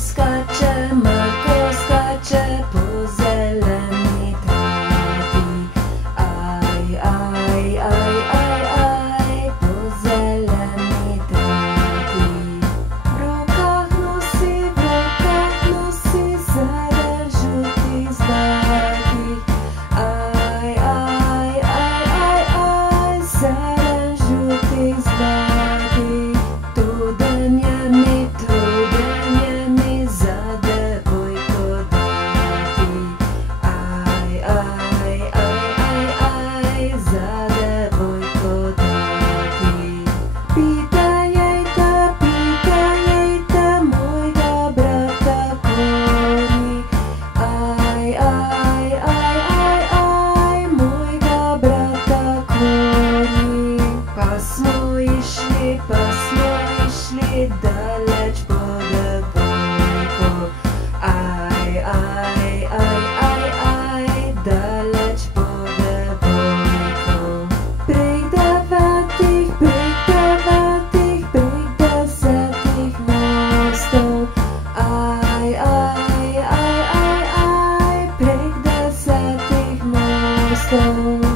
skače, Marko skače po zeleni trati. Aj, aj, aj, aj, aj, po zeleni trati. V rokah nosi zadar žutih zlatih. Aj, aj, aj, aj, aj, zadar žutih zlatih. To denje mi za devojko dati. Aj, aj, aj, aj, aj, za devojko dati. Pitaj jej ta mojega brata koni. Aj, aj, aj, aj, aj, mojega brata koni. Pa smo išli daleč po devojko. Aj, aj, aj, aj, aj, daleč po devojko. Prek 10 mostov. Aj, aj, aj, aj, aj, prek 10 mostov.